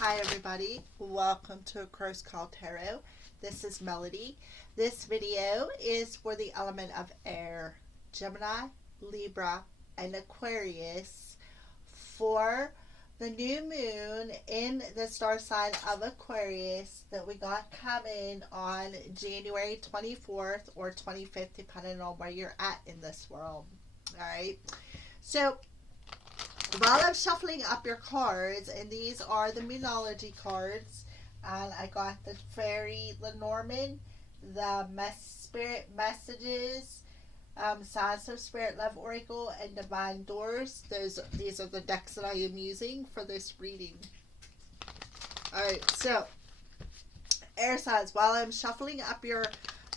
Hi everybody, welcome to Crow's Call Tarot. This is Melody. This video is for the element of air, Gemini, Libra, and Aquarius for the new moon in the star sign of Aquarius that we got coming on January 24th or 25th, depending on where you're at in this world. Alright, so while I'm shuffling up your cards, and these are the Moonology cards, and I got the Fairy Lenormand, the Spirit Messages, Signs of Spirit Love Oracle, and Divine Doors. These are the decks that I am using for this reading. Alright, so, air signs, while I'm shuffling up your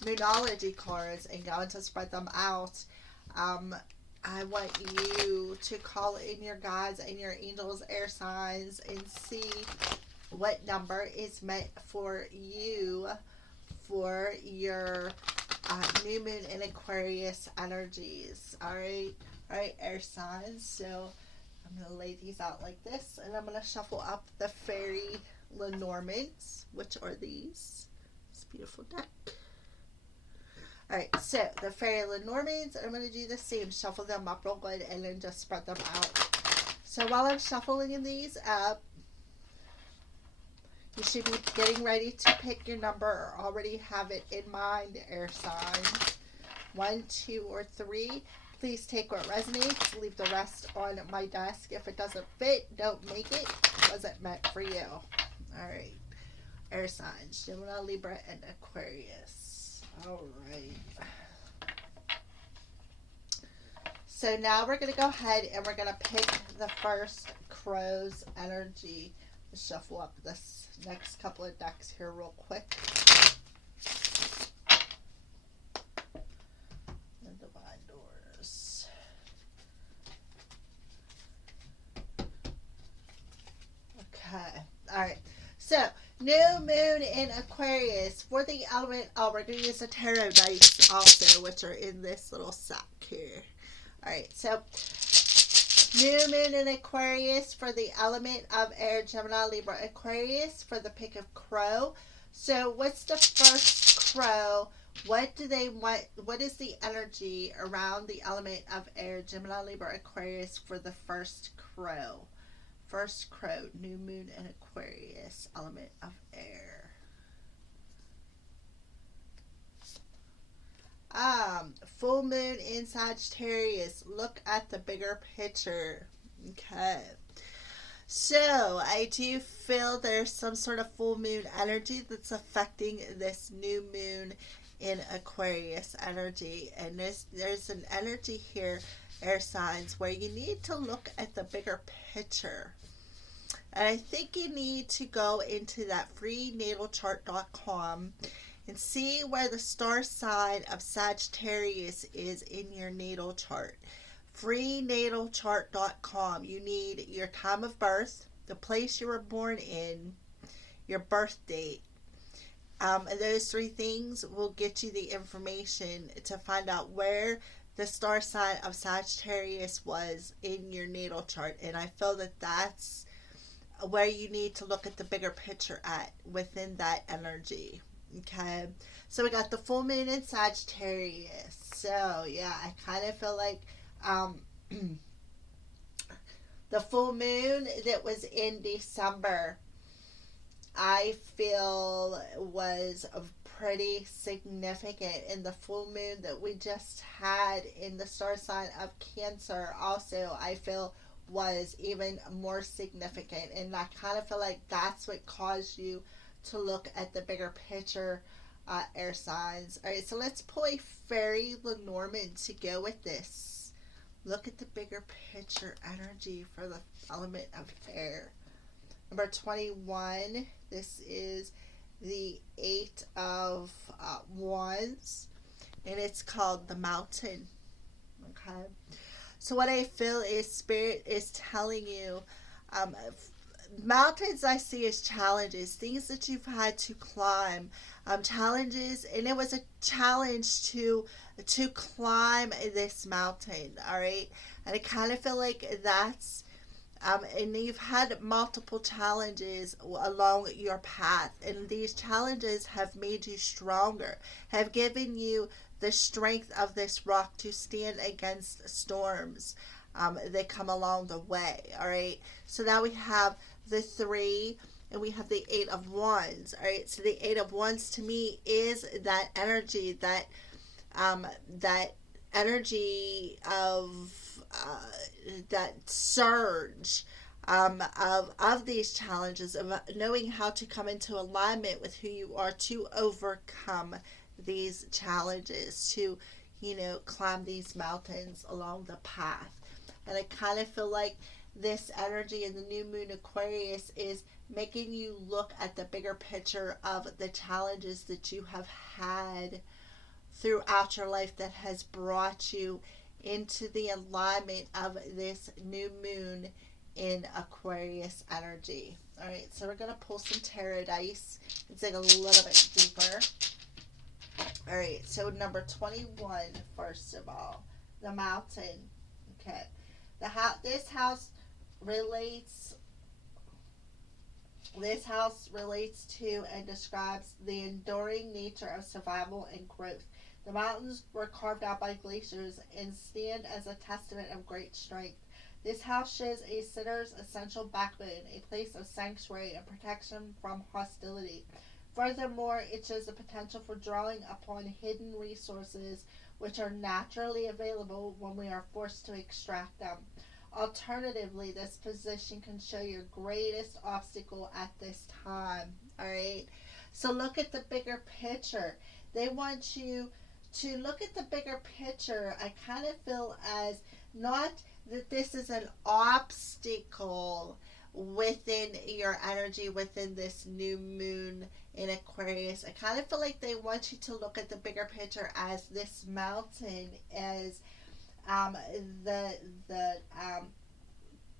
Moonology cards and going to spread them out, I want you to call in your guides and your angels, air signs, and see what number is meant for you for your new moon in Aquarius energies. Alright, air signs. So I'm going to lay these out like this, and I'm going to shuffle up the Fairy Lenormands, which are these. This beautiful deck. Alright, so the Fairy Lenormands, I'm going to do the same. Shuffle them up real good and then just spread them out. So while I'm shuffling these up, you should be getting ready to pick your number or already have it in mind, air signs. 1, 2, or 3. Please take what resonates. Leave the rest on my desk. If it doesn't fit, don't make it. It wasn't meant for you. Alright, air signs, Gemini, Libra, and Aquarius. Alright. So now we're going to go ahead and we're going to pick the first crow's energy. Let's shuffle up this next couple of decks here real quick. The Divine Doors. Okay. Alright. So, new moon in Aquarius for the element. Oh, we're going to use the tarot dice also, which are in this little sack here. Alright, so new moon in Aquarius for the element of air, Gemini, Libra, Aquarius for the pick of crow. So, what's the first crow? What do they want? What is the energy around the element of air, Gemini, Libra, Aquarius for the first crow? First crow, new moon in Aquarius, element of air. Full moon in Sagittarius. Look at the bigger picture. Okay. So, I do feel there's some sort of full moon energy that's affecting this new moon in Aquarius energy. And there's an energy here, air signs, where you need to look at the bigger picture. And I think you need to go into that freenatalchart.com and see where the star sign of Sagittarius is in your natal chart. Freenatalchart.com. You need your time of birth, the place you were born in, your birth date. And those three things will get you the information to find out where the star sign of Sagittarius was in your natal chart. And I feel that that's where you need to look at the bigger picture at within that energy. Okay, so we got the full moon in Sagittarius. So yeah, I kind of feel like the full moon that was in December, I feel was pretty significant. And the full moon that we just had in the star sign of Cancer also, I feel was even more significant. And I kind of feel like that's what caused you to look at the bigger picture, air signs. Alright, so let's pull a Fairy Lenormand to go with this. Look at the bigger picture energy for the element of air. Number 21. This is the 8 of Wands, and it's called the Mountain. Okay. So what I feel is Spirit is telling you, mountains I see as challenges, things that you've had to climb, challenges, and it was a challenge to climb this mountain. All right, and I kind of feel like that's And you've had multiple challenges along your path, and these challenges have made you stronger, have given you the strength of this rock to stand against storms that come along the way. All right, so now we have the three and we have the Eight of Wands. All right, so the Eight of Wands to me is that energy, that energy of that surge of these challenges, of knowing how to come into alignment with who you are to overcome these challenges, to climb these mountains along the path. And I kind of feel like this energy in the new moon Aquarius is making you look at the bigger picture of the challenges that you have had throughout your life that has brought you into the alignment of this new moon in Aquarius energy. All right, so we're going to pull some tarot dice and dig a little bit deeper. All right, so number 21, first of all, the mountain. Okay, this house relates to and describes the enduring nature of survival and growth. The mountains were carved out by glaciers and stand as a testament of great strength. This house shows a sinner's essential backbone, a place of sanctuary and protection from hostility. Furthermore, it shows the potential for drawing upon hidden resources which are naturally available when we are forced to extract them. Alternatively, this position can show your greatest obstacle at this time. All right, so look at the bigger picture. They want you to look at the bigger picture. I kind of feel as not that this is an obstacle within your energy, within this new moon in Aquarius. I kind of feel like they want you to look at the bigger picture as this mountain as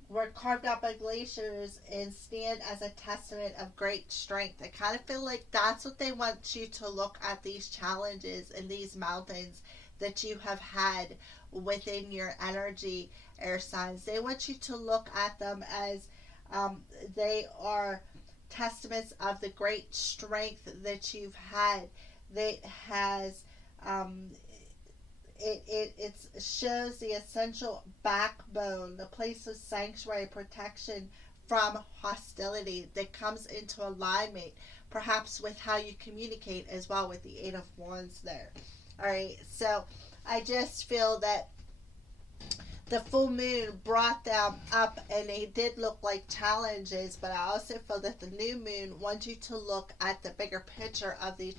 were carved out by glaciers and stand as a testament of great strength. I kind of feel like that's what they want you to look at, these challenges and these mountains that you have had within your energy, air signs. They want you to look at them as they are testaments of the great strength that you've had. That has it shows the essential backbone, the place of sanctuary, protection from hostility that comes into alignment, perhaps with how you communicate as well, with the Eight of Wands there. All right, so I just feel that the full moon brought them up and they did look like challenges, but I also feel that the new moon wants you to look at the bigger picture of these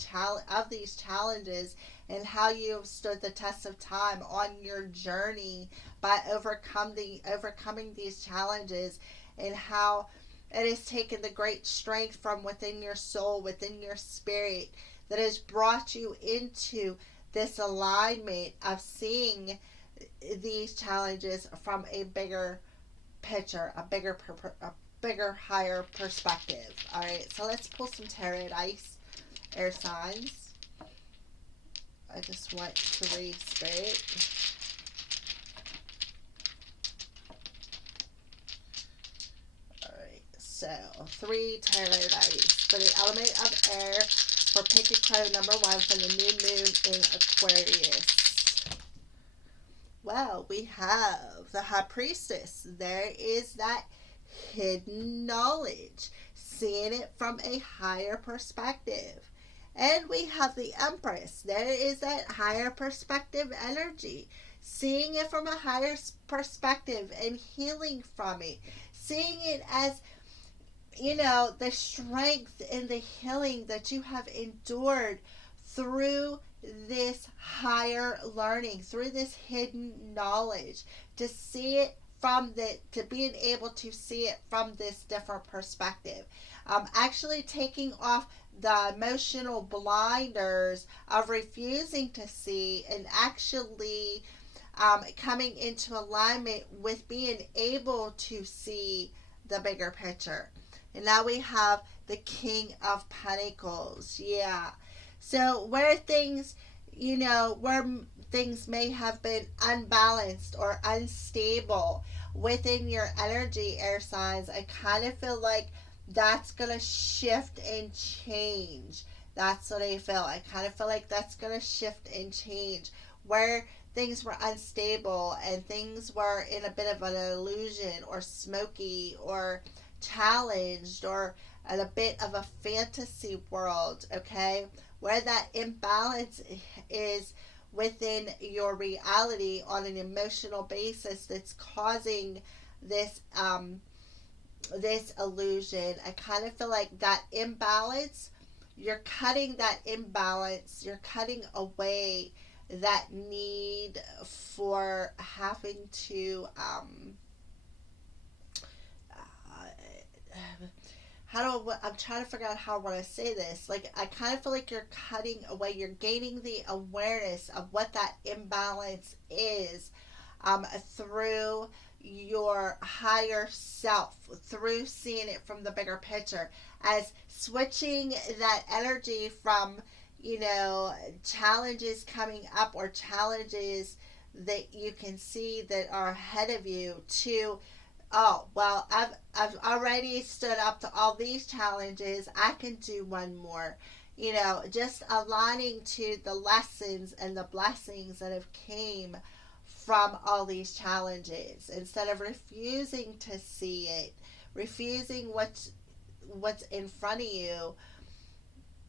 challenges and how you have stood the test of time on your journey by overcoming these challenges, and how it has taken the great strength from within your soul, within your spirit, that has brought you into this alignment of seeing these challenges from a bigger picture, a bigger, higher perspective. All right, so let's pull some tarot dice, air signs. I just want to read spirit. All right, so 3 tarot dice for the element of air for pick a card number 1 for the new moon in Aquarius. Well, we have the High Priestess. There is that hidden knowledge, seeing it from a higher perspective. And we have the Empress. There is that higher perspective energy, seeing it from a higher perspective and healing from it, seeing it as, the strength and the healing that you have endured through this higher learning, through this hidden knowledge, to see it to being able to see it from this different perspective. Actually taking off the emotional blinders of refusing to see, and actually coming into alignment with being able to see the bigger picture. And now we have the King of Pentacles. Yeah. So where things may have been unbalanced or unstable, within your energy, air signs, I kind of feel like that's going to shift and change. That's what I feel. I kind of feel like that's going to shift and change. Where things were unstable and things were in a bit of an illusion or smoky or challenged or in a bit of a fantasy world, okay? Where that imbalance is within your reality on an emotional basis that's causing this this illusion. I kind of feel like that imbalance, you're cutting that imbalance, you're cutting away that need for having to I'm trying to figure out how I want to say this. Like, I kind of feel like you're cutting away, you're gaining the awareness of what that imbalance is through your higher self, through seeing it from the bigger picture, as switching that energy from, you know, challenges coming up or challenges that you can see that are ahead of you to, oh, well, I've already stood up to all these challenges. I can do one more. You know, just aligning to the lessons and the blessings that have came from all these challenges, instead of refusing to see it, refusing what's in front of you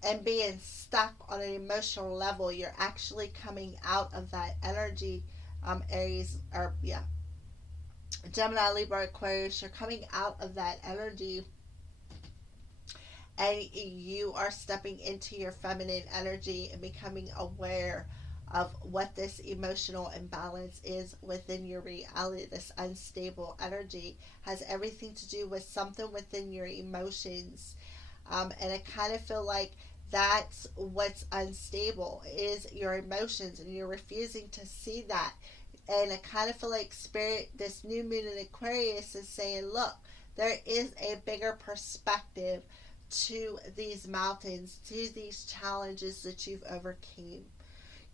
and being stuck on an emotional level. You're actually coming out of that energy, Aries, or yeah, Gemini, Libra, Aquarius. You're coming out of that energy and you are stepping into your feminine energy and becoming aware of what this emotional imbalance is within your reality. This unstable energy has everything to do with something within your emotions, and I kind of feel like that's what's unstable is your emotions, and you're refusing to see that. And I kind of feel like Spirit, this new moon in Aquarius, is saying, look, there is a bigger perspective to these mountains, to these challenges that you've overcame.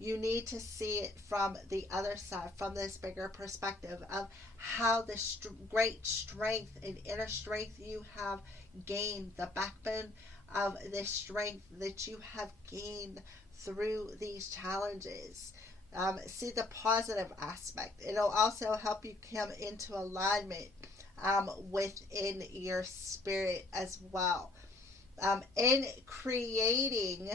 You need to see it from the other side, from this bigger perspective of how the great strength and inner strength you have gained, the backbone of the strength that you have gained through these challenges. See the positive aspect. It'll also help you come into alignment within your spirit as well. In creating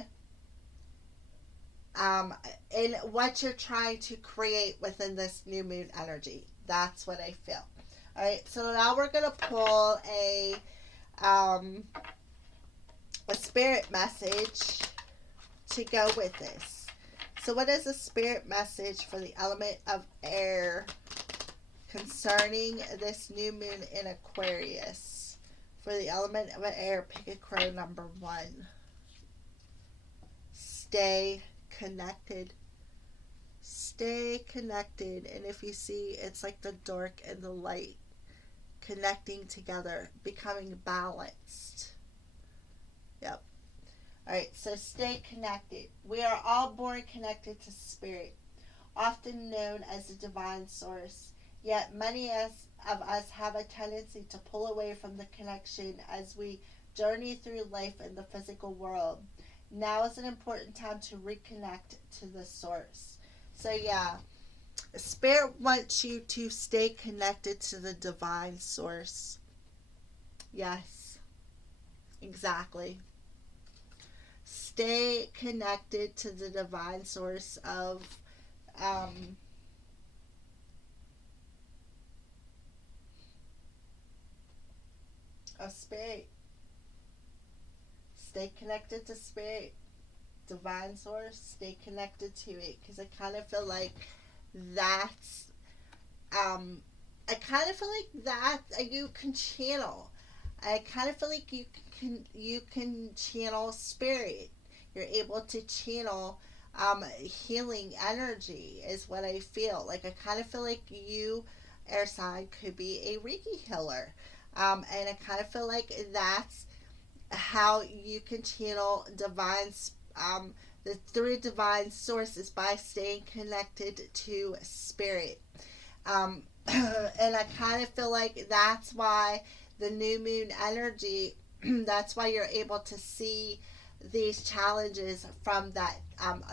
in what you're trying to create within this new moon energy. That's what I feel. All right, so now we're going to pull a spirit message to go with this. So what is a spirit message for the element of air concerning this new moon in Aquarius? For the element of air, pick a crow number 1. Stay connected. Stay connected. And if you see, it's like the dark and the light connecting together, becoming balanced. Yep. Alright, so stay connected. We are all born connected to spirit, often known as the divine source. Yet many of us have a tendency to pull away from the connection as we journey through life in the physical world. Now is an important time to reconnect to the source. So yeah, Spirit wants you to stay connected to the divine source. Yes, exactly. Stay connected to the divine source of spirit. Stay connected to spirit, divine source. Stay connected to it, because I kind of feel like that's I kind of feel like that you can channel. I kind of feel like you can channel spirit. You're able to channel healing energy is what I feel. Like, I kind of feel like you, air sign, could be a Reiki healer. And I kind of feel like that's how you can channel divine through divine sources by staying connected to spirit. And I kind of feel like that's why the new moon energy, that's why you're able to see these challenges from that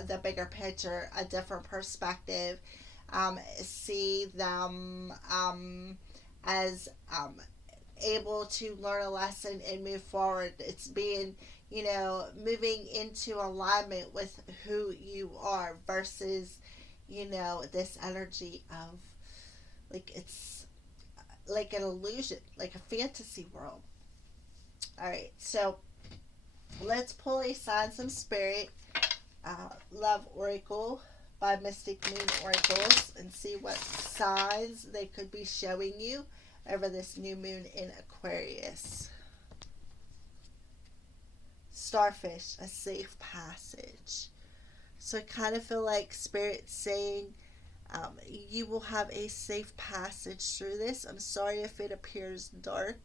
the bigger picture, a different perspective, see them as able to learn a lesson and move forward. It's being, moving into alignment with who you are versus, this energy of like it's like an illusion, like a fantasy world. All right, so let's pull a Signs of Spirit Love Oracle by Mystic Moon Oracles and see what signs they could be showing you over this new moon in Aquarius. Starfish, a safe passage. So I kind of feel like Spirit's saying you will have a safe passage through this. I'm sorry if it appears dark.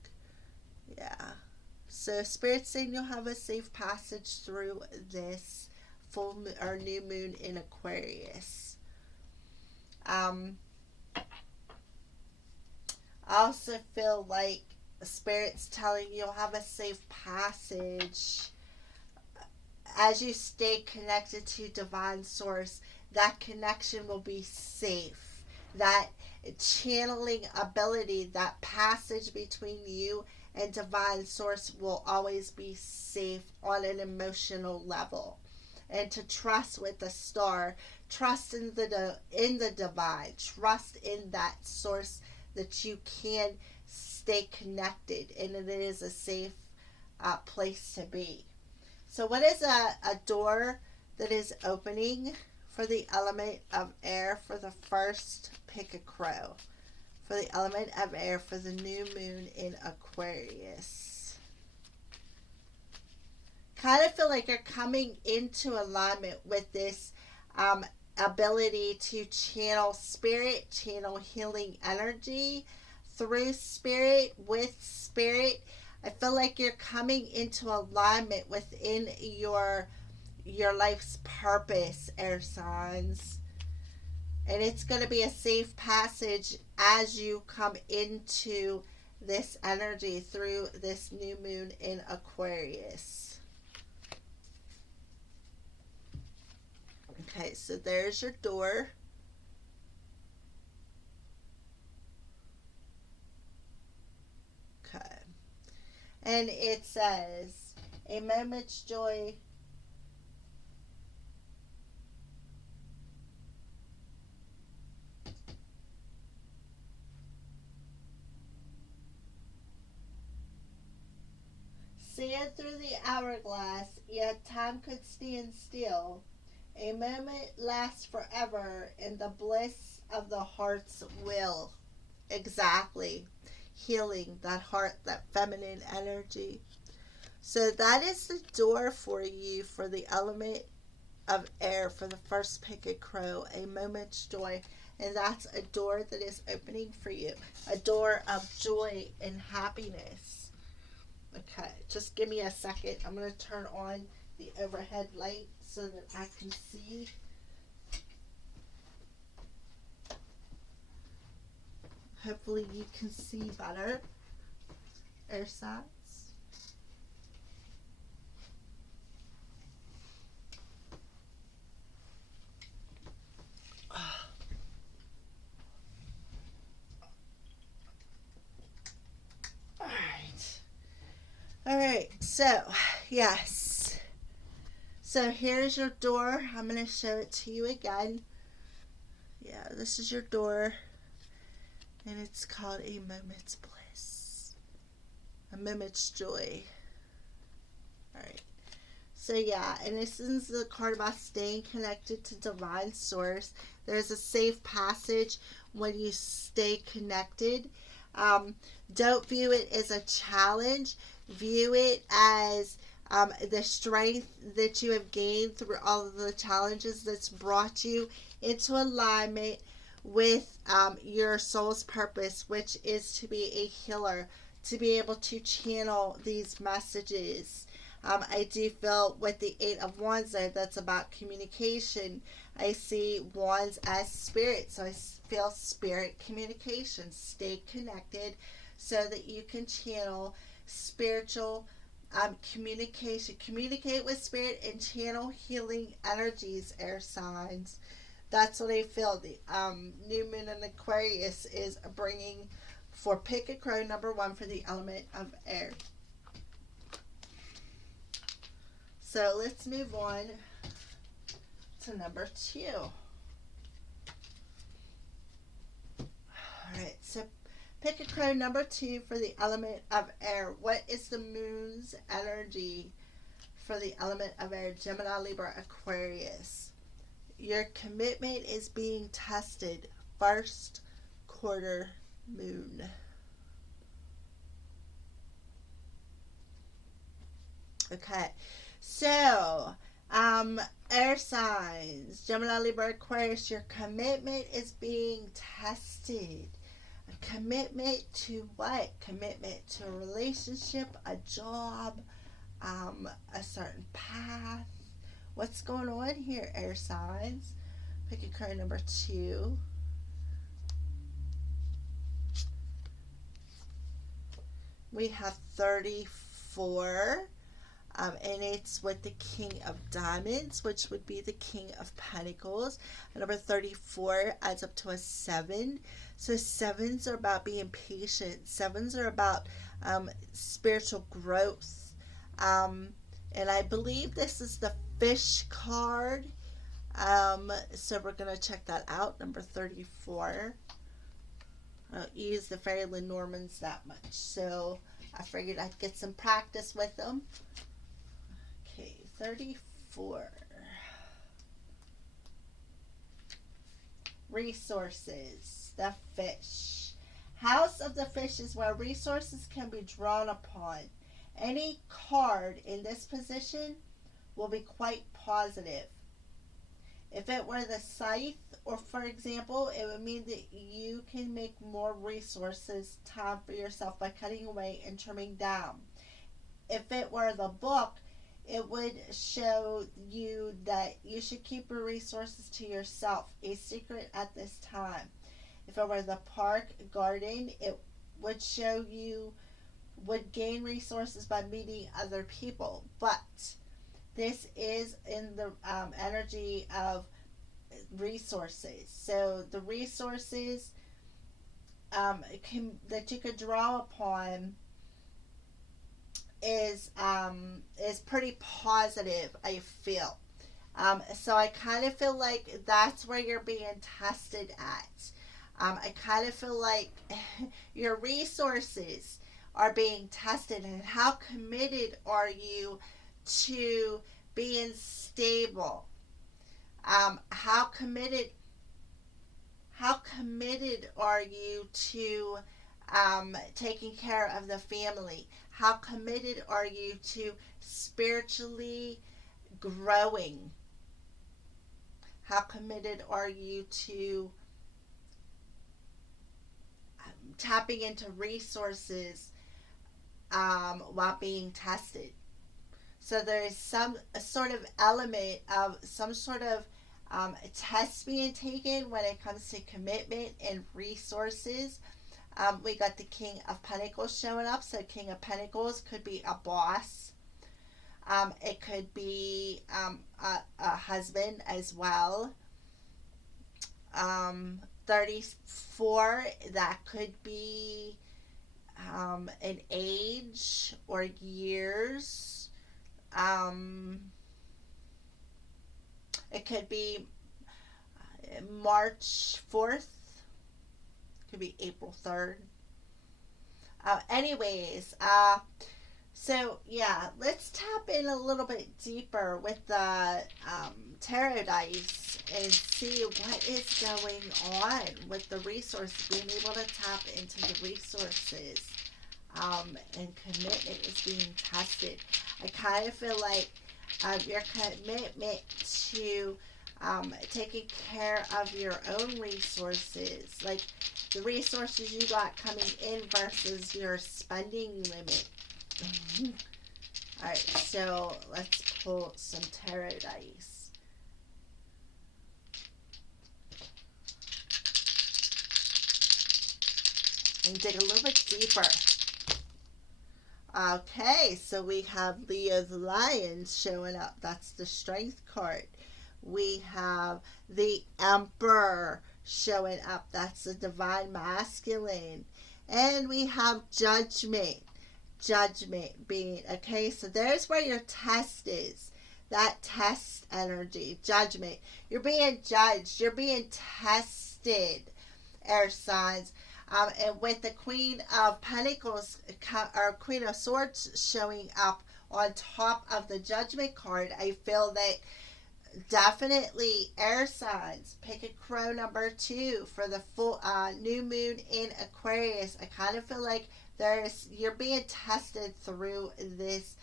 Yeah. So Spirit's saying you'll have a safe passage through this full moon, or new moon in Aquarius. I also feel like Spirit's telling you you'll have a safe passage as you stay connected to Divine Source. That connection will be safe. That channeling ability, that passage between you and Divine Source will always be safe on an emotional level. And to trust with the star, trust in the divine, trust in that source that you can stay connected, and it is a safe place to be. So what is a door that is opening for the element of air for the first pick a crow? For the element of air for the new moon in Aquarius. Kind of feel like you're coming into alignment with this ability to channel spirit, channel healing energy through spirit, with spirit. I feel like you're coming into alignment within your life's purpose, air signs. And it's going to be a safe passage as you come into this energy through this new moon in Aquarius. Okay, so there's your door. Okay. And it says, a moment's joy. Sand through the hourglass, yet time could stand still. A moment lasts forever in the bliss of the heart's will. Exactly. Healing that heart, that feminine energy. So that is the door for you for the element of air for the first pick a crow, a moment's joy. And that's a door that is opening for you. A door of joy and happiness. Okay, just give me a second. I'm going to turn on the overhead light so that I can see. Hopefully you can see better. Air signs. All right, so yes. So here's your door. I'm going to show it to you again. Yeah, this is your door. And it's called a moment's bliss. A moment's joy. Alright. So yeah, and this is the card about staying connected to Divine Source. There's a safe passage when you stay connected. Don't view it as a challenge. View it as the strength that you have gained through all of the challenges that's brought you into alignment with your soul's purpose, which is to be a healer, to be able to channel these messages, I do feel with the Eight of Wands there, that's about communication. I see wands as spirit, so I feel spirit communication. Stay connected so that you can channel spiritual communication. Communicate with spirit and channel healing energies, air signs. That's what I feel the new moon in Aquarius is bringing for Pick a Crow number 1 for the element of air. So let's move on to number 2. Alright, so Pick a Crow number 2 for the element of air. What is the moon's energy for the element of air? Gemini, Libra, Aquarius. Your commitment is being tested. First quarter moon. Okay, so air signs, Gemini, Libra, Aquarius, your commitment is being tested. A commitment to what? Commitment to a relationship, a job, a certain path. What's going on here, air signs? Pick a card number 2. We have 34. And it's with the King of Diamonds, which would be the King of Pentacles. And number 34 adds up to a 7. So 7s are about being patient. 7s are about spiritual growth. And I believe this is the Fish card. So we're going to check that out, number 34. I don't use the Fairy Lenormands that much, so I figured I'd get some practice with them. Okay, 34. Resources, the Fish. House of the Fish is where resources can be drawn upon. Any card in this position will be quite positive. If it were the Scythe, or for example, it would mean that you can make more resources, time for yourself by cutting away and trimming down. If it were the Book, it would show you that you should keep your resources to yourself, a secret at this time. If it were the Park, Garden, it would show you would gain resources by meeting other people. But this is in the energy of resources. So the resources that you could draw upon is pretty positive, I feel. So I kind of feel like that's where you're being tested at. I kind of feel like your resources are being tested, and how committed are you to being stable? How committed are you to taking care of the family? How committed are you to spiritually growing? How committed are you to tapping into resources while being tested? So there is some sort of element of some sort of test being taken when it comes to commitment and resources. We got the King of Pentacles showing up. So King of Pentacles could be a boss. It could be a husband as well. 34, that could be an age or years. It could be March 4th. Could be April 3rd. So yeah, let's tap in a little bit deeper with the tarot dice and see what is going on with the resources, being able to tap into the resources, and commitment is being tested. I kind of feel like your commitment to taking care of your own resources, like the resources you got coming in versus your spending limit. All right, so let's pull some tarot dice. And dig a little bit deeper. Okay, so we have Leo's Lion showing up. That's the Strength card. We have the Emperor showing up. That's the Divine Masculine. And we have Judgment. Judgment being, okay, so there's where your test is. That test energy, judgment. You're being judged. You're being tested, air signs. And with the Queen of Pentacles or Queen of Swords showing up on top of the Judgment card, I feel that definitely air signs. Pick a crow number 2 for the full new moon in Aquarius. I kind of feel like you're being tested through this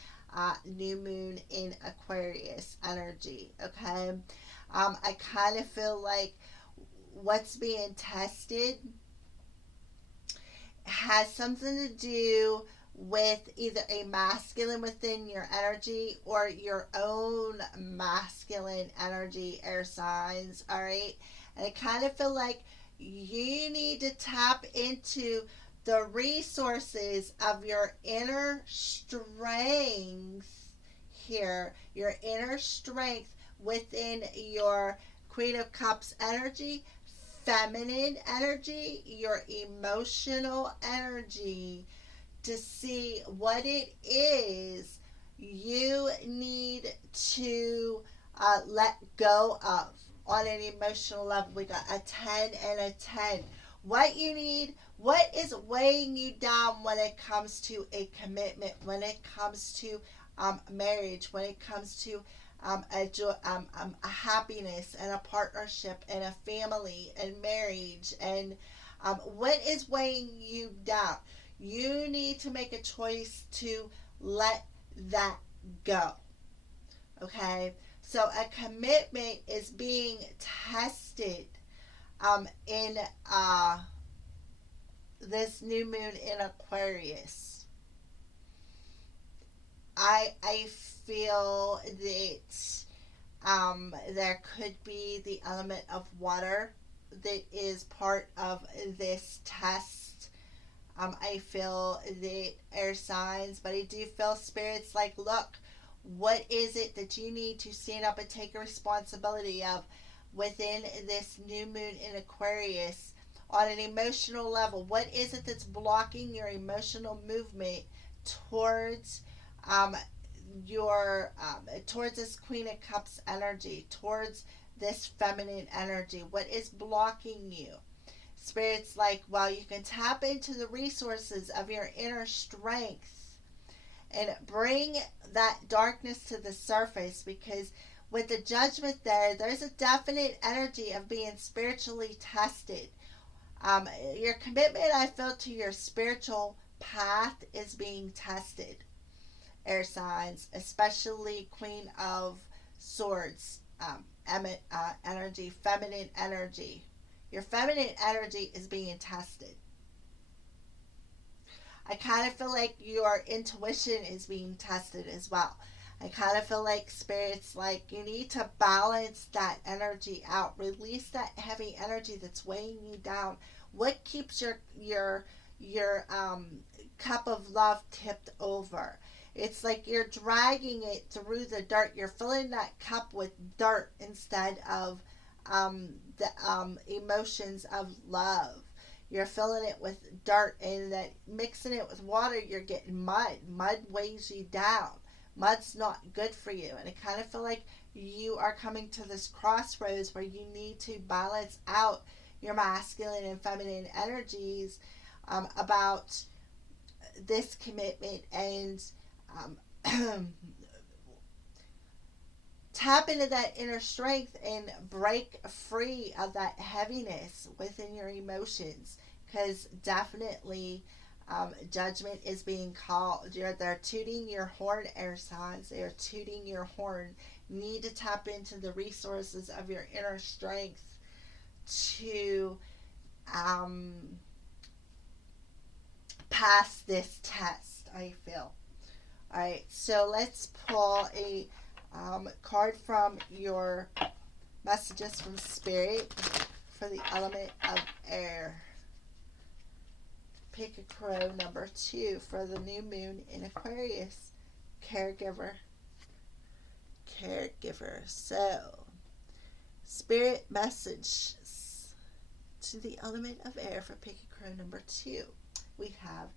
new moon in Aquarius energy. Okay, I kind of feel like what's being tested has something to do with either a masculine within your energy or your own masculine energy, air signs. All right, and I kind of feel like you need to tap into the resources of your inner strength here, your inner strength within your Queen of Cups energy, feminine energy, your emotional energy, to see what it is you need to let go of on an emotional level. We got a 10 and a 10. What you need, what is weighing you down when it comes to a commitment, when it comes to marriage, when it comes to a happiness and a partnership and a family and marriage, and what is weighing you down? You need to make a choice to let that go. Okay? So a commitment is being tested in this new moon in Aquarius. I feel that there could be the element of water that is part of this test. I feel the air signs, but I do feel spirits like, look, what is it that you need to stand up and take a responsibility of within this new moon in Aquarius on an emotional level? What is it that's blocking your emotional movement towards towards this Queen of Cups energy, towards this feminine energy? What is blocking you? Spirit's like, well, you can tap into the resources of your inner strength and bring that darkness to the surface, because with the Judgment there's a definite energy of being spiritually tested. Your commitment, I feel, to your spiritual path is being tested, air signs, especially Queen of Swords energy, feminine energy. Your feminine energy is being tested. I kind of feel like your intuition is being tested as well. I kind of feel like spirits like you need to balance that energy out. Release that heavy energy that's weighing you down. What keeps your cup of love tipped over? It's like you're dragging it through the dirt. You're filling that cup with dirt instead of the emotions of love. You're filling it with dirt, and that mixing it with water, you're getting mud. Mud weighs you down. Mud's not good for you. And I kind of feel like you are coming to this crossroads where you need to balance out your masculine and feminine energies about this commitment, and tap into that inner strength and break free of that heaviness within your emotions, because definitely Judgment is being called. They're tooting your horn, air signs. They're tooting your horn. You need to tap into the resources of your inner strength to pass this test, I feel. All right, so let's pull a card from your messages from Spirit for the element of air. Pick a crow number 2 for the new moon in Aquarius. Caregiver. Caregiver. So, Spirit messages to the element of air for pick a crow number 2. We have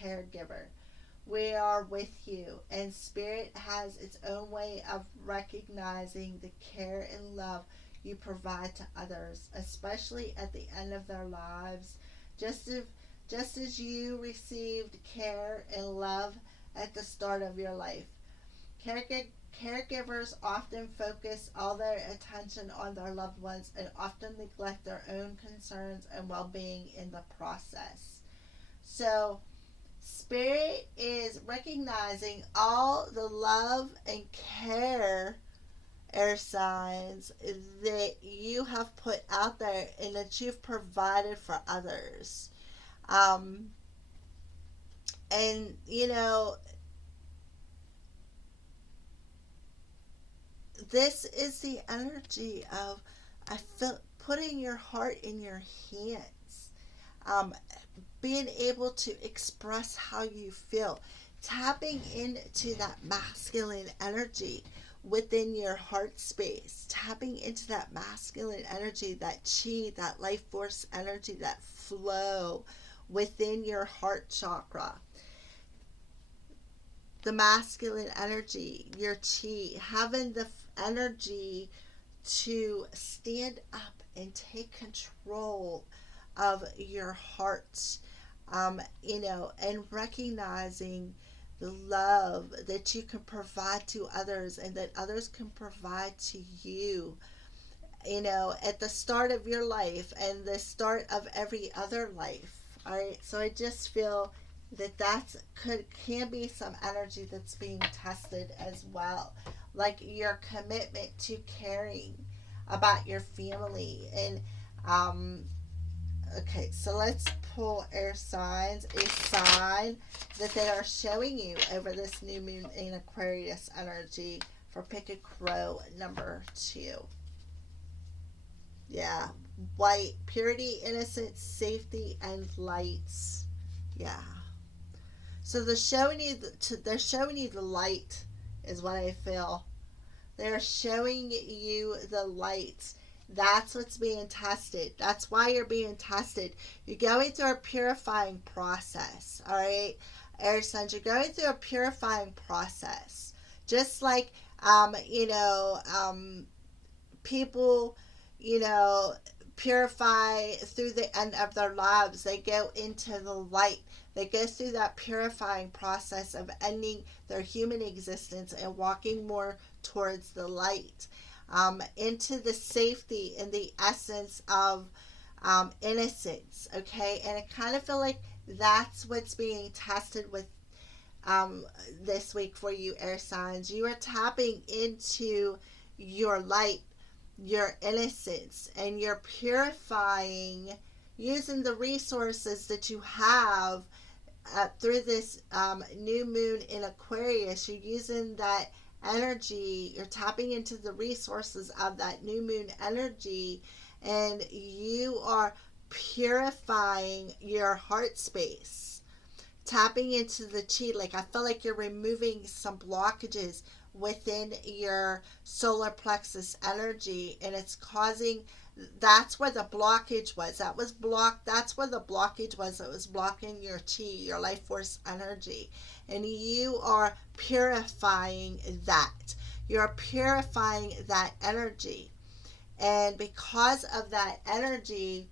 caregiver. We are with you, and Spirit has its own way of recognizing the care and love you provide to others, especially at the end of their lives. Just as you received care and love at the start of your life. Caregivers often focus all their attention on their loved ones and often neglect their own concerns and well-being in the process. So, Spirit is recognizing all the love and care, air signs, that you have put out there and that you've provided for others. And, you know, this is the energy of, I feel, putting your heart in your hands. Being able to express how you feel. Tapping into that masculine energy within your heart space. Tapping into that masculine energy, that chi, that life force energy, that flow within your heart chakra. The masculine energy, your chi, having the energy to stand up and take control of your heart, and recognizing the love that you can provide to others and that others can provide to you, at the start of your life and the start of every other life. All right, so I just feel that can be some energy that's being tested as well, like your commitment to caring about your family. And okay, so let's pull air signs, a sign that they are showing you over this new moon in Aquarius energy for pick a crow number 2. Yeah, white, purity, innocence, safety, and lights. Yeah. So they're showing you the light is what I feel. They're showing you the light. That's what's being tested. That's why you're being tested. You're going through a purifying process. All right, air signs, you're going through a purifying process. Just like people, purify through the end of their lives. They go into the light. They go through that purifying process of ending their human existence and walking more towards the light, into the safety and the essence of innocence. Okay, and I kind of feel like that's what's being tested with this week for you, air signs. You are tapping into your light, your innocence, and you're purifying using the resources that you have through this new moon in Aquarius. You're using that energy, you're tapping into the resources of that new moon energy, and you are purifying your heart space, tapping into the chi. Like, I feel like you're removing some blockages within your solar plexus energy, and it's causing, that's where the blockage was. That was blocked. That's where the blockage was. It was blocking your chi, your life force energy. And you are purifying that. You're purifying that energy. And because of that energy,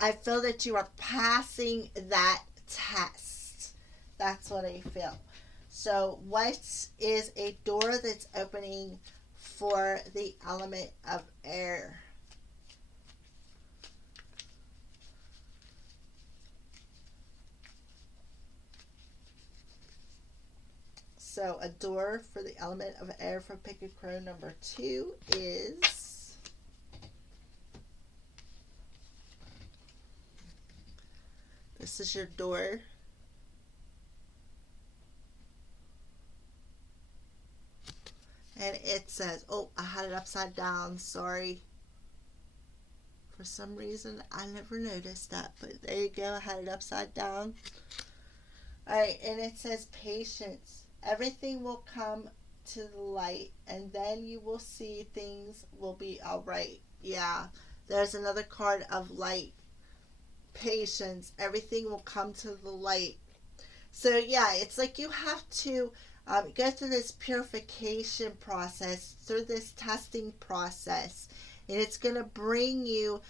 I feel that you are passing that test. That's what I feel. So what is a door that's opening for the element of air? So a door for the element of air for pick a crow number 2 is this is your door. And it says, oh, I had it upside down. Sorry. For some reason, I never noticed that. But there you go. I had it upside down. All right. And it says patience. Everything will come to the light. And then you will see things will be all right. Yeah. There's another card of light. Patience. Everything will come to the light. So, yeah. It's like you have to go through this purification process, through this testing process, and it's going to bring you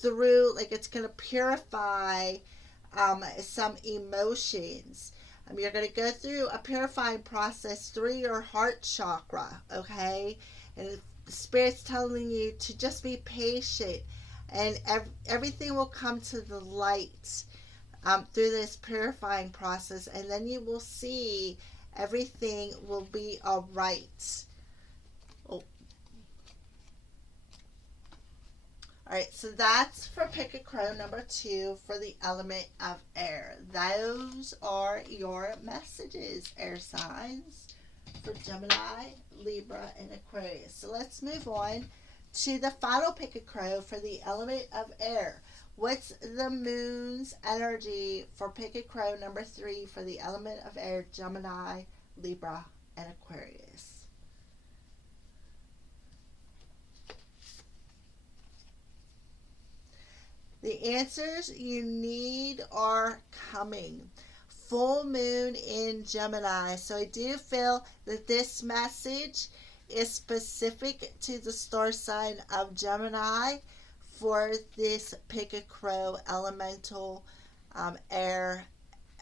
through, like it's going to purify some emotions. You're going to go through a purifying process through your heart chakra, okay? And the Spirit's telling you to just be patient, and everything will come to the light through this purifying process, and then you will see everything will be all right. Oh. All right, so that's for Pick a Crow number 2 for the element of air. Those are your messages, air signs, for Gemini, Libra, and Aquarius. So let's move on to the final Pick a Crow for the element of air. What's the moon's energy for Pick a Crow number 3 for the element of air, Gemini, Libra, and Aquarius? The answers you need are coming. Full moon in Gemini. So I do feel that this message is specific to the star sign of Gemini for this Pick a Crow elemental air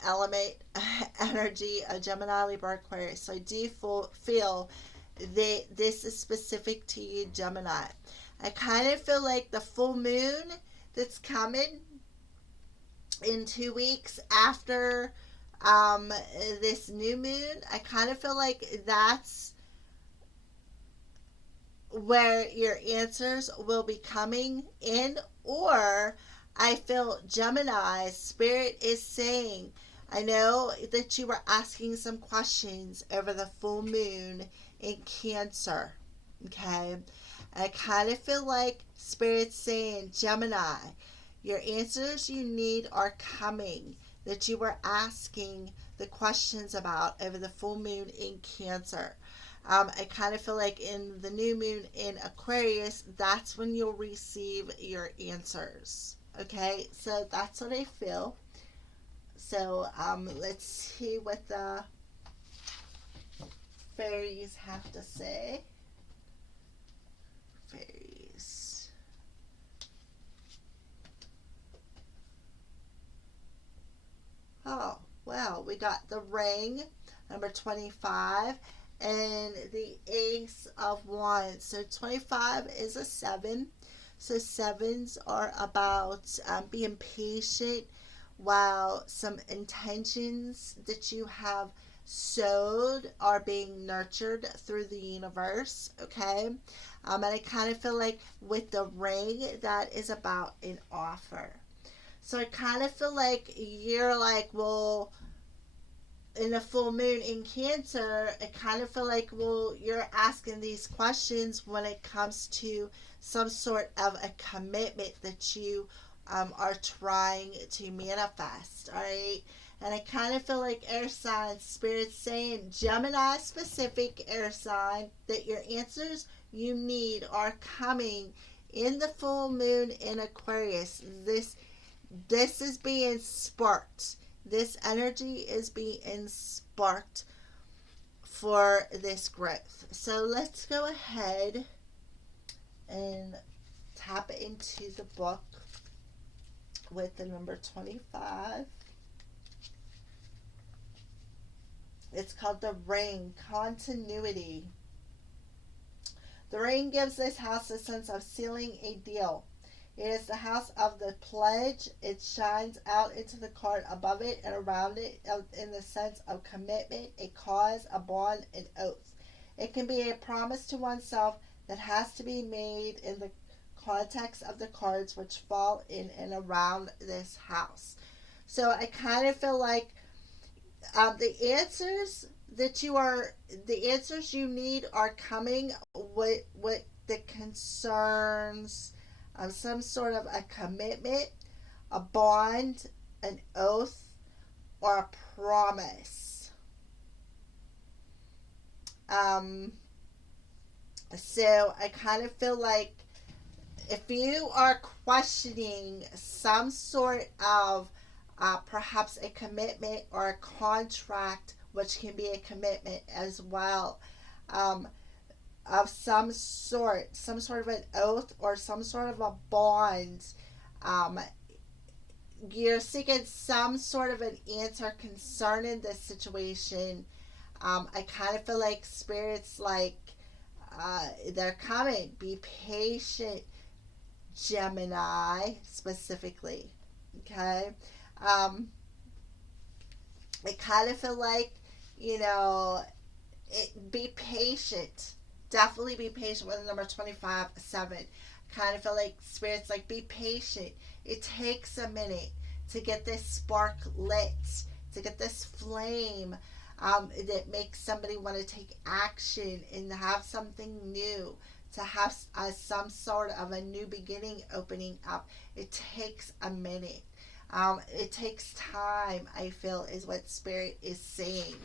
element energy of Gemini, Libra, Aquarius. So I do feel that this is specific to you, Gemini. I kind of feel like the full moon that's coming in 2 weeks after this new moon, I kind of feel like that's where your answers will be coming in. Or I feel Gemini Spirit is saying, I know that you were asking some questions over the full moon in Cancer, okay? I kind of feel like Spirit's saying, Gemini, your answers you need are coming, that you were asking the questions about over the full moon in Cancer. I kind of feel like in the new moon in Aquarius, that's when you'll receive your answers. Okay, so that's what I feel. So let's see what the fairies have to say. Fairies. Oh, well, we got the ring, number 25. And the Ace of Wands. So 25 is a 7. So 7s are about being patient while some intentions that you have sowed are being nurtured through the universe. Okay. And I kind of feel like with the ring, that is about an offer. So I kind of feel like you're like, well, in a full moon in Cancer, I kind of feel like, well, you're asking these questions when it comes to some sort of a commitment that you are trying to manifest, all right? And I kind of feel like air sign Spirit's saying, Gemini specific air sign, that your answers you need are coming in the full moon in Aquarius. This is being sparked. This energy is being sparked for this growth. So let's go ahead and tap into the book with the number 25. It's called The Ring, Continuity. The ring gives this house a sense of sealing a deal. It is the house of the pledge. It shines out into the card above it and around it in the sense of commitment, a cause, a bond, an oath. It can be a promise to oneself that has to be made in the context of the cards which fall in and around this house. So I kind of feel like the answers that you are, the answers you need are coming with the concerns of some sort of a commitment, a bond, an oath, or a promise. So I kind of feel like if you are questioning some sort of perhaps a commitment or a contract, which can be a commitment as well, of some sort of an oath or some sort of a bond, um, you're seeking some sort of an answer concerning this situation. I kind of feel like spirits, like, they're coming. Be patient, Gemini, specifically. Okay? I kind of feel like, be patient. Definitely be patient with the number 25/7. Kind of feel like spirits, like, be patient. It takes a minute to get this spark lit, to get this flame that makes somebody want to take action and have something new, to have some sort of a new beginning opening up. It takes a minute. It takes time, I feel, is what Spirit is saying.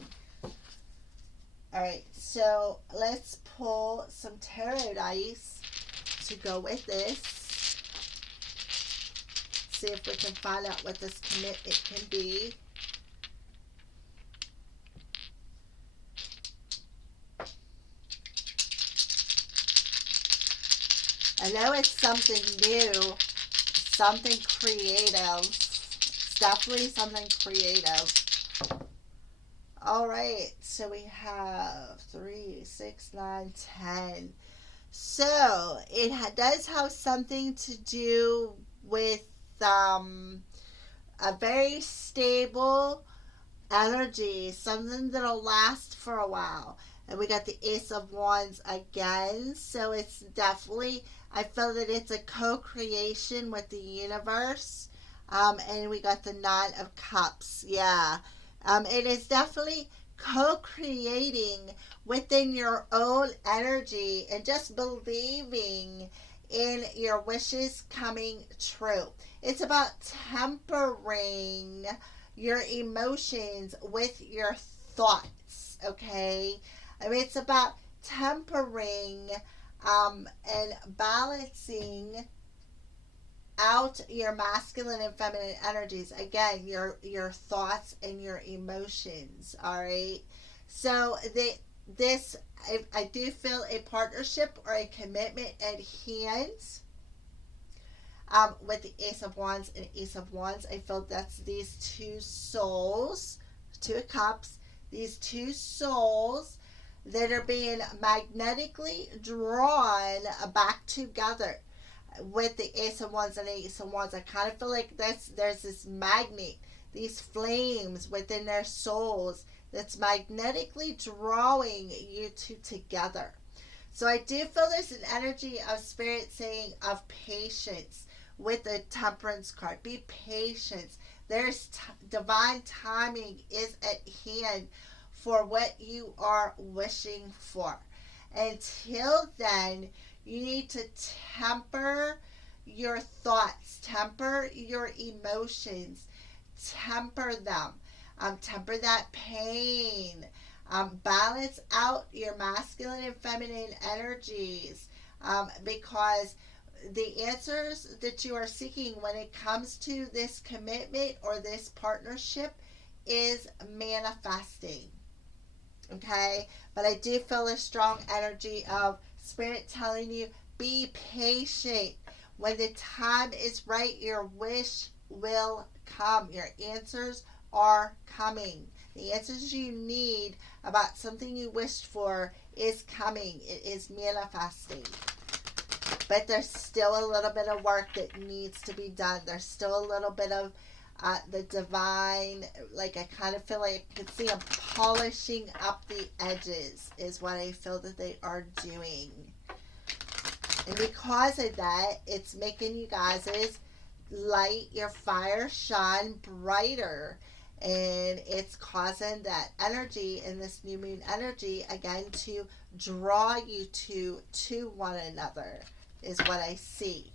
All right, so let's pull some tarot dice to go with this. See if we can find out what this commitment can be. I know it's something new, something creative. It's definitely something creative. All right, so we have 3, 6, 9, 10. So it does have something to do with a very stable energy, something that'll last for a while. And we got the Ace of Wands again, so it's definitely, I feel that it's a co-creation with the universe. And we got the Nine of Cups. Yeah. It is definitely co-creating within your own energy and just believing in your wishes coming true. It's about tempering your emotions with your thoughts, okay? I mean, it's about tempering and balancing out your masculine and feminine energies. Again, your thoughts and your emotions. All right. So I do feel a partnership or a commitment at hand. With the Ace of Wands and Ace of Wands, I feel that's these two souls, Two of Cups, these two souls that are being magnetically drawn back together. With the Ace of Wands and Ace of Wands, I kind of feel like there's this magnet, these flames within their souls that's magnetically drawing you two together. So I do feel there's an energy of Spirit saying of patience with the Temperance card. Be patient. There's divine timing is at hand for what you are wishing for. Until then, you need to temper your thoughts, temper your emotions, temper them, temper that pain, balance out your masculine and feminine energies, because the answers that you are seeking when it comes to this commitment or this partnership is manifesting. Okay? But I do feel a strong energy of Spirit telling you, be patient. When the time is right, your wish will come. Your answers are coming. The answers you need about something you wished for is coming. It is manifesting. But there's still a little bit of work that needs to be done. There's still a little bit of the divine, like I kind of feel like I can see them polishing up the edges is what I feel that they are doing. And because of that, it's making you guys' light, your fire shine brighter. And it's causing that energy in this new moon energy again to draw you to one another is what I see.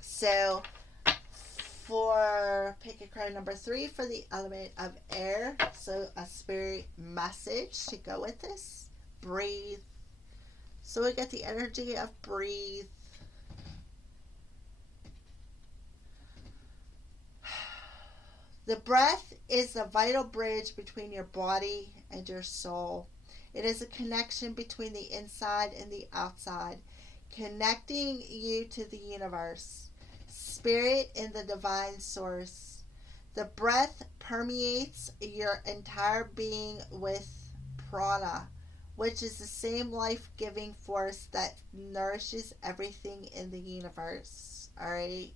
So for pick a card number 3 for the element of air, so a spirit message to go with this: breathe. So we get the energy of breathe. The breath is the vital bridge between your body and your soul. It is a connection between the inside and the outside, connecting you to the universe, spirit, and the divine source. The breath permeates your entire being with prana, which is the same life-giving force that nourishes everything in the universe. All right?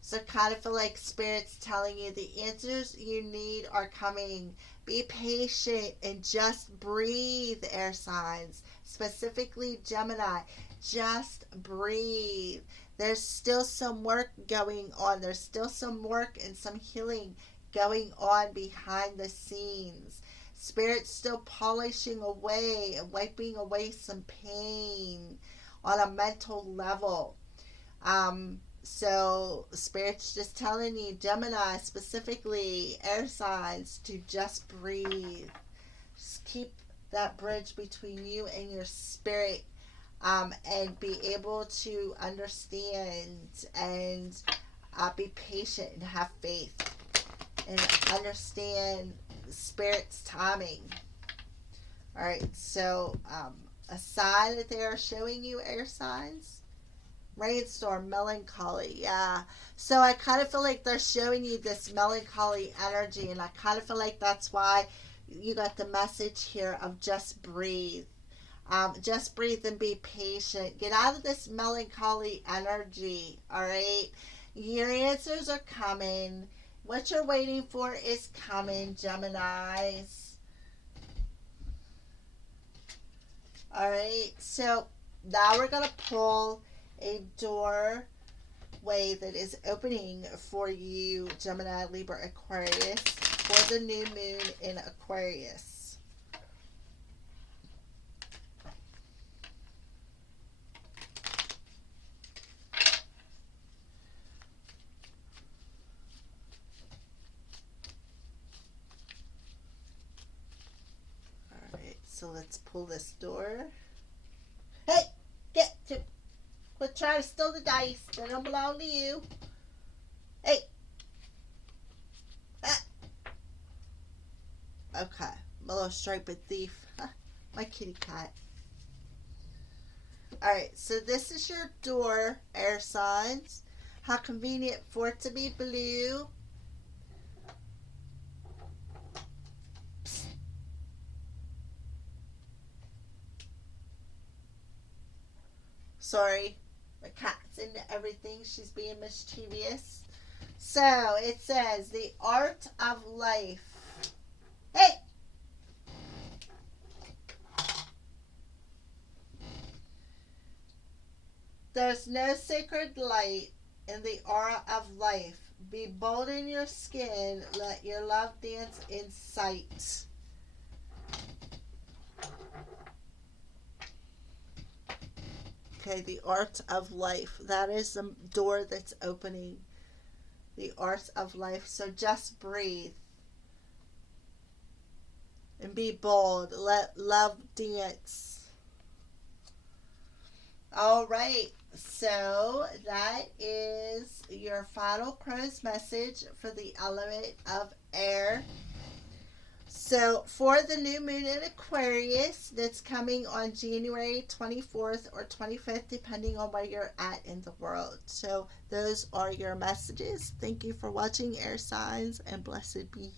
So kind of feel like Spirit's telling you the answers you need are coming. Be patient and just breathe, air signs. Specifically Gemini. Just breathe. There's still some work going on. There's still some work and some healing going on behind the scenes. Spirit's still polishing away and wiping away some pain on a mental level. So Spirit's just telling you, Gemini, specifically air signs, to just breathe. Just keep that bridge between you and your spirit, and be able to understand and be patient and have faith and understand Spirit's timing. All right, so a sign that they are showing you, air signs: rainstorm, melancholy. Yeah. So I kind of feel like they're showing you this melancholy energy, and I kind of feel like that's why you got the message here of just breathe. Just breathe and be patient. Get out of this melancholy energy, all right? Your answers are coming. What you're waiting for is coming, Geminis. All right, so now we're going to pull a doorway that is opening for you, Gemini, Libra, Aquarius, for the new moon in Aquarius. All right, so let's pull this door. Hey, get to... Quit trying to steal the dice. They don't belong to you. Hey. Ah. Okay. My little striped thief. My kitty cat. Alright, so this is your door, air signs. How convenient for it to be blue. Psst. Sorry. The cat's into everything. She's being mischievous. So it says the art of life. Hey! There's no sacred light in the aura of life. Be bold in your skin. Let your love dance in sight. Okay, the art of life. That is the door that's opening. The art of life. So just breathe. And be bold. Let love dance. All right. So that is your final crow's message for the element of air. So for the new moon in Aquarius, that's coming on January 24th or 25th, depending on where you're at in the world. So those are your messages. Thank you for watching, air signs, and blessed be.